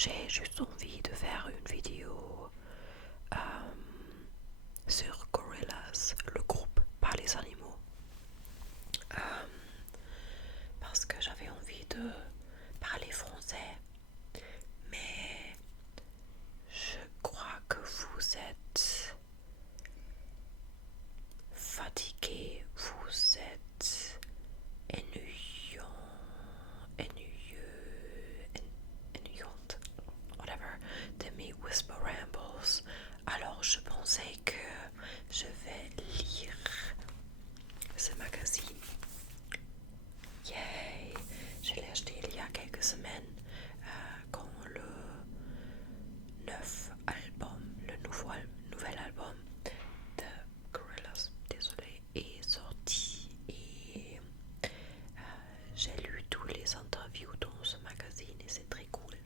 j'ai juste envie de faire une vidéo sur Gorillaz, le groupe, pas les animaux. Parce que j'avais envie de parler français, mais je crois que vous êtes fatigué, vous êtes ennuyante, whatever, de mes whisper rambles. Alors je pensais que je vais lire ce magazine. Yay! Je l'ai acheté il y a quelques semaines quand le nouvel album de Gorillaz, désolé, est sorti et j'ai lu tous les interviews dans ce magazine et c'est très cool.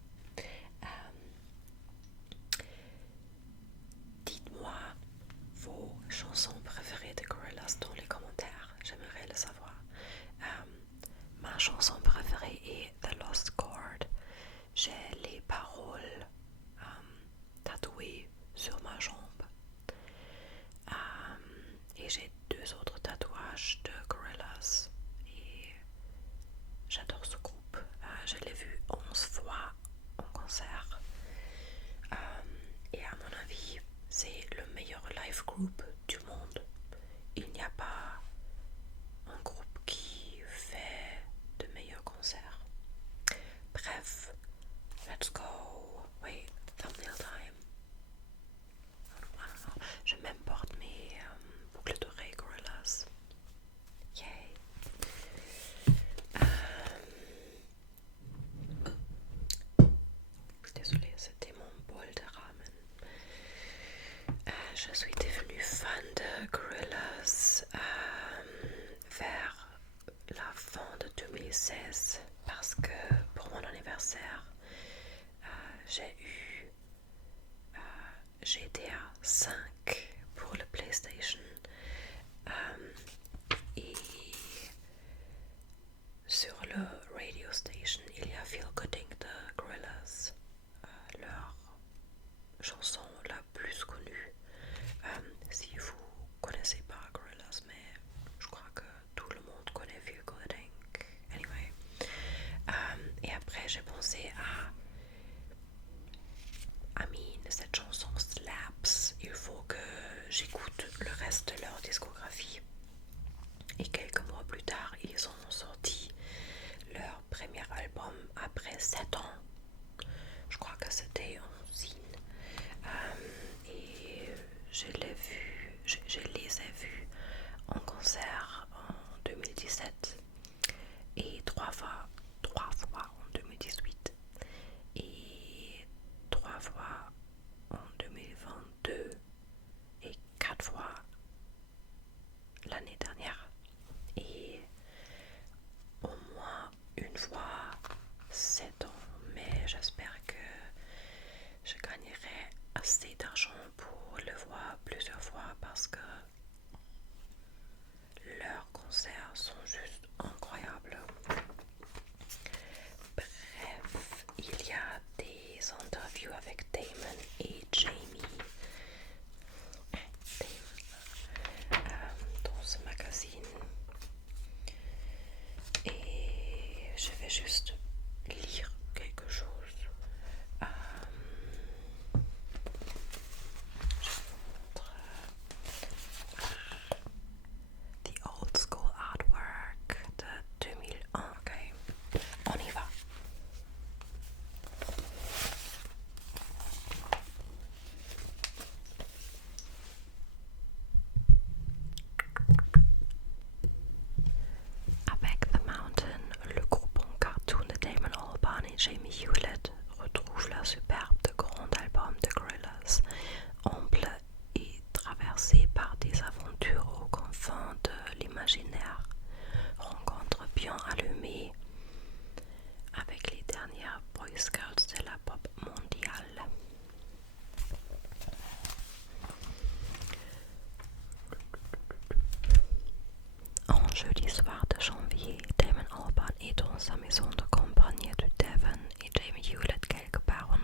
Dites-moi vos chansons préférées de Gorillaz dans les commentaires, j'aimerais le savoir. Ma chanson préférée est The Lost Chord. J'ai les paroles tatouées sur ma jambe. Et j'ai 2 autres tatouages de Gorillaz. Et j'adore ce groupe. Je l'ai vu 11 fois en concert. Et à mon avis, c'est le meilleur live group du monde. Il n'y a pas un groupe qui fait de meilleurs concerts. Bref, let's go. Wait, thumbnail time. Je m'importe mes boucles d'oreilles Gorillaz. Yay. Désolée, c'était mon bol de ramen. Je suis devenue fan de Gorillaz vers la fin de 2016 parce que pour mon anniversaire, j'ai eu GTA 5 pour le PlayStation et sur le radio station il y a Feel Gooding de Gorillaz, leur chanson la plus connue. Si vous connaissez pas Gorillaz, mais je crois que tout le monde connaît Feel Gooding. Anyway, et après j'ai pensé cette chanson slaps, il faut que j'écoute le reste de leur discographie. Et quelques mois plus tard, ils ont sorti leur premier album après 7 ans. Je crois que c'était en signe. Et je les ai vus en concert en 2017 et 3 fois en 2018 et 3 fois en 2022 et 4 fois l'année dernière et au moins une fois 7 ans, mais j'espère que je gagnerai assez d'argent pour le voir plusieurs fois parce que leurs concerts sont juste incroyables. Bref, il y a des interviews avec Damon et Jamie dans ce magazine et je vais juste lire quelque chose. Je vous montre The Old School Artwork de 2001. Ok, on y va. Avec The Mountain, le groupe en cartoon de Damon Albarn et Jamie Hewlett retrouve la superbe de grand album de Gorillaz, ample et traversé par des aventures aux confins de l'imaginaire, rencontre bien allumée avec les dernières Boy Scouts de la pop mondiale. Un jeudi soir de janvier, Damon Albarn est dans sa maison de campagne de Devon et Jamie Hewlett quelque part au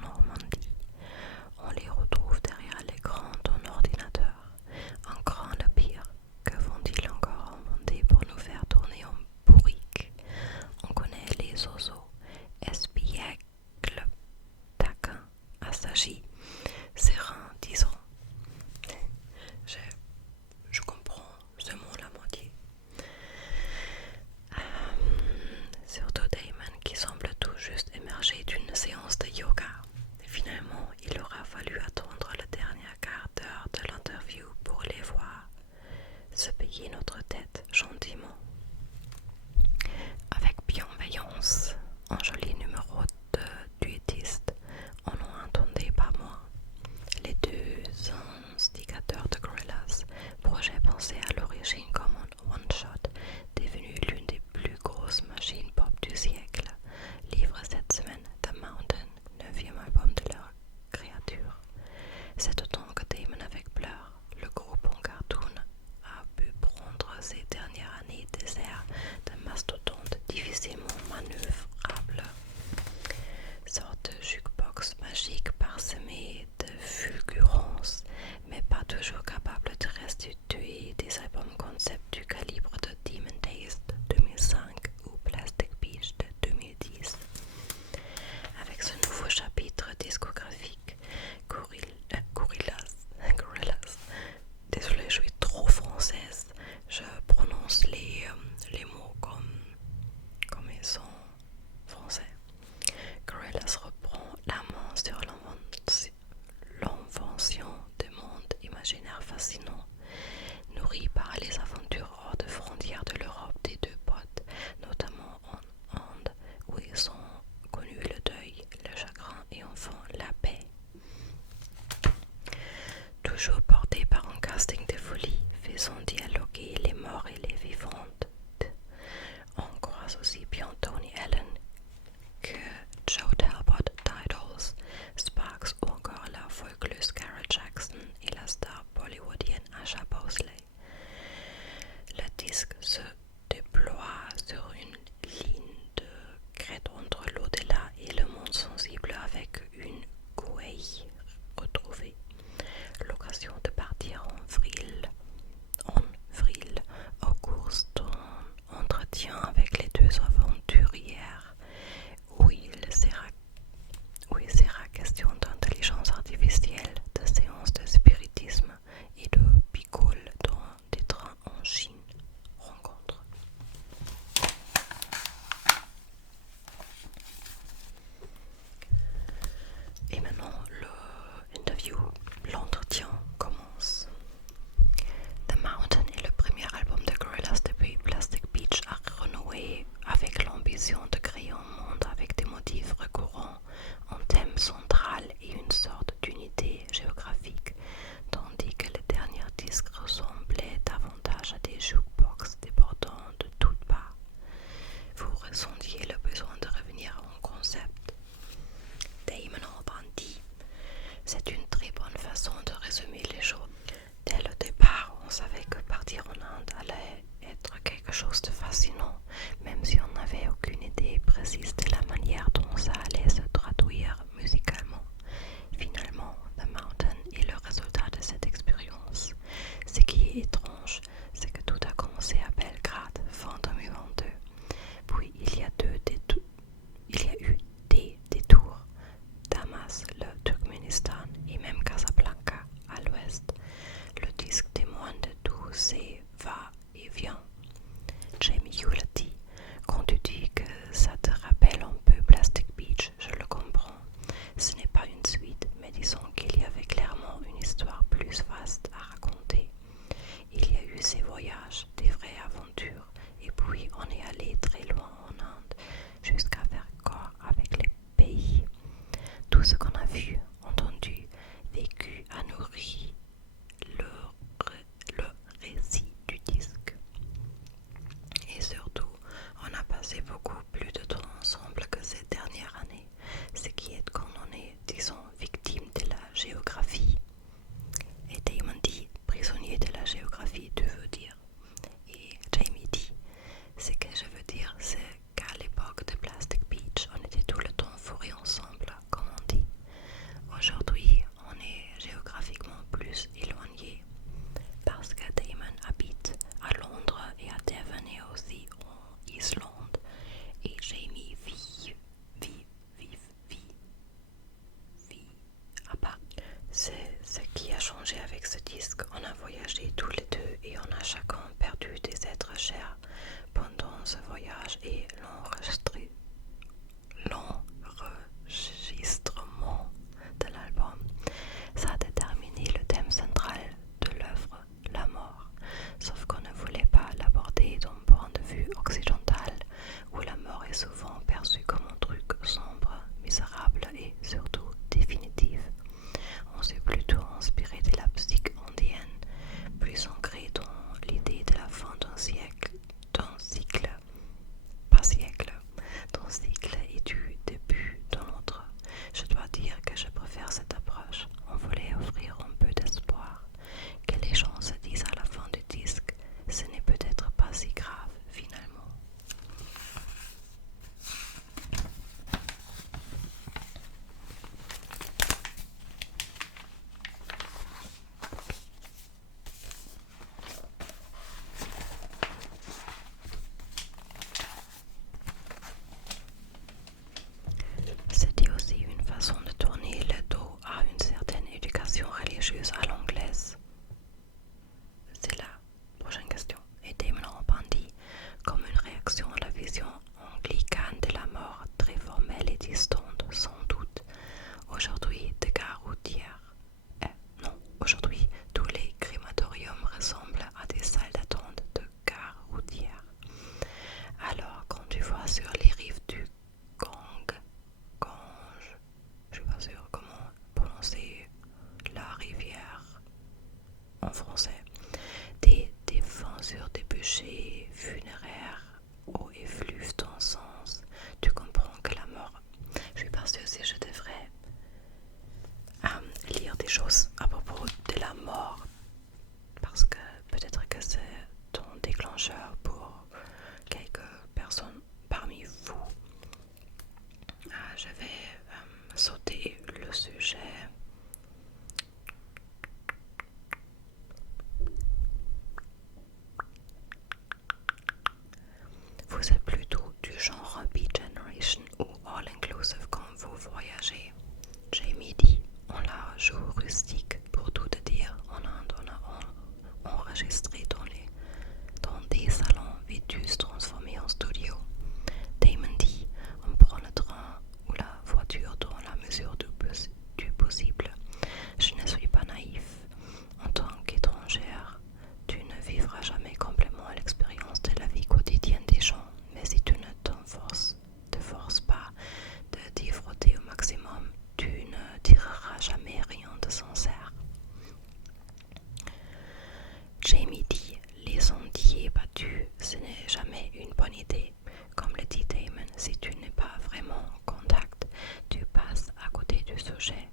ce n'est jamais une bonne idée. Comme le dit Damon, si tu n'es pas vraiment en contact, tu passes à côté du sujet.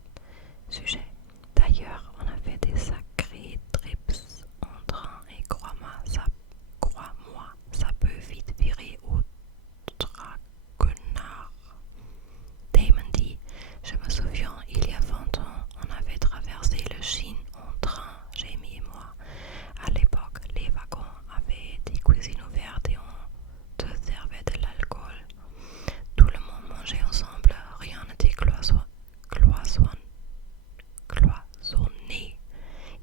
D'ailleurs, on a fait des sacrés trips en train et crois-moi, ça peut vite virer au traquenard. Damon dit, je me souviens, il y a 20 ans, on avait traversé le Chine en train, Jamie et moi. À l'époque, les wagons avaient des cuisines ouvertes et on te servait de l'alcool. Tout le monde mangeait ensemble, rien n'était cloisonné.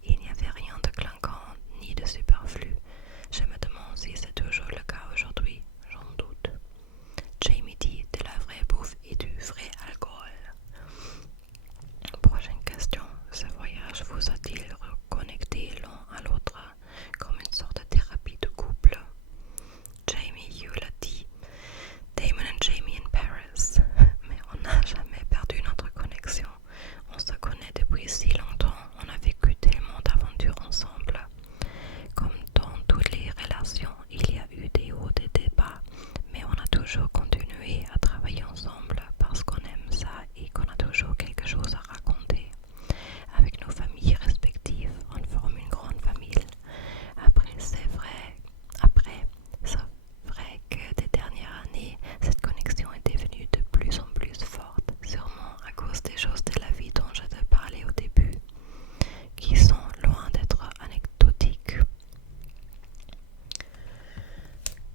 Il n'y avait rien de clinquant ni de superflu. Je me demande si c'est toujours le cas aujourd'hui, j'en doute. Jamie dit de la vraie bouffe et du vrai alcool. Prochaine question. Ce voyage vous a-t-il reconnecté l'un à l'autre comme une sorte de thérapie de couple? Jamie Hugh l'a dit. Damon and Jamie in Paris. Mais on n'a jamais perdu notre connexion. On se connaît depuis si longtemps. On a vécu tellement d'aventures ensemble. Comme dans toutes les relations, il y a eu des hauts et des bas. Mais on a toujours continué à travailler ensemble parce qu'on aime ça et qu'on a toujours quelque chose à raconter. Avec nos familles respectives, on forme une grande famille. C'est vrai que des dernières années, cette connexion est devenue de plus en plus forte, sûrement à cause des choses de la vie dont je te parlais au début, qui sont loin d'être anecdotiques.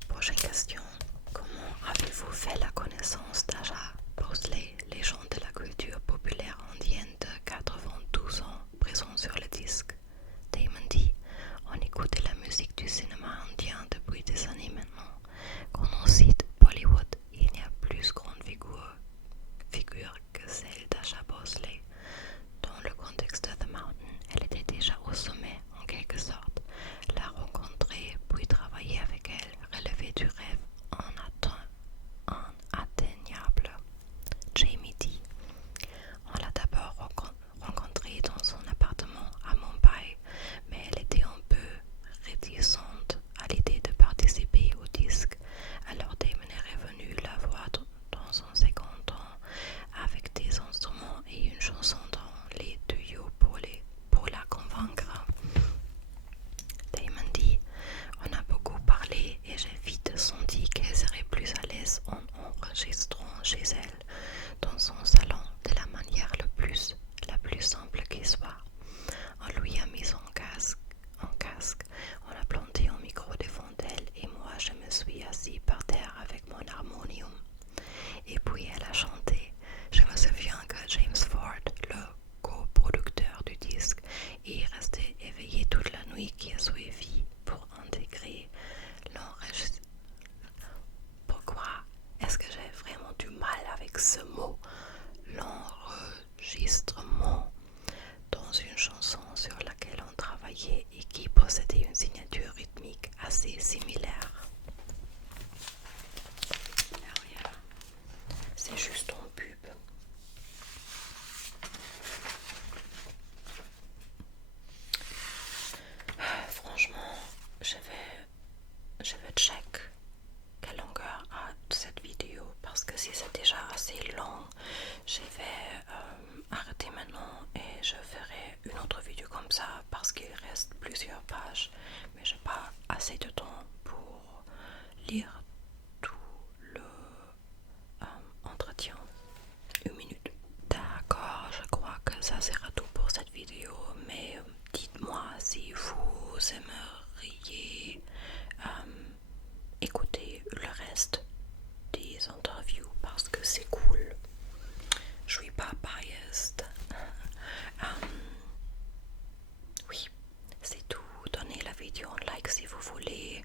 Prochaine question. Comment avez-vous fait la connaissance d'Aja Bosley, légende de la culture populaire indienne de 92 ans, présent sur le disque? Damon dit, on écoute la musique du cinéma indien depuis des années maintenant. Quand on cite Bollywood, il n'y a plus grande figure que celle d'Aja Bosley. Dans le contexte de The Mountain, elle était déjà au sommet, en quelque sorte. La rencontrer, puis travailler avec elle, relevait du rêve inatteignable. Jamie dit, on l'a d'abord rencontrée dans son appartement à Mumbai, mais elle était un peu réticente à l'idée de participer au disque. Alors Damon est revenu la voir dans son second temps avec des instruments et une chanson dans les tuyaux pour la convaincre. Damon dit, on a beaucoup parlé et j'ai vite senti qu'elle serait plus à l'aise en enregistrant chez elle, dans son salon, de la manière la plus simple qui soit. On lui a mis en casque, on a planté un micro devant elle et moi je me suis assis par terre avec mon harmonium. Et puis elle a chanté. Je me souviens que James Ford, le coproducteur du disque, est resté éveillé toute la nuit qui a suivi pour intégrer l'enregistrement. Pourquoi est-ce que j'ai vraiment du mal avec ce mot? L'enregistrement dans une chanson sur laquelle on travaillait et qui possédait une signature rythmique assez similaire. Derrière, c'est juste un pub. Franchement, je vais check quelle longueur a cette vidéo parce que si c'est déjà assez long, je vais arrêter maintenant et je ferai une autre vidéo comme ça parce qu'il reste plusieurs pages, mais j'ai pas assez de temps pour lire tout le entretien. Une minute. D'accord, je crois que ça sera tout pour cette vidéo, mais dites-moi si vous aimeriez écouter le reste des interviews parce que c'est cool. Je suis pas biased. Oui, c'est tout. Donnez la vidéo un like si vous voulez.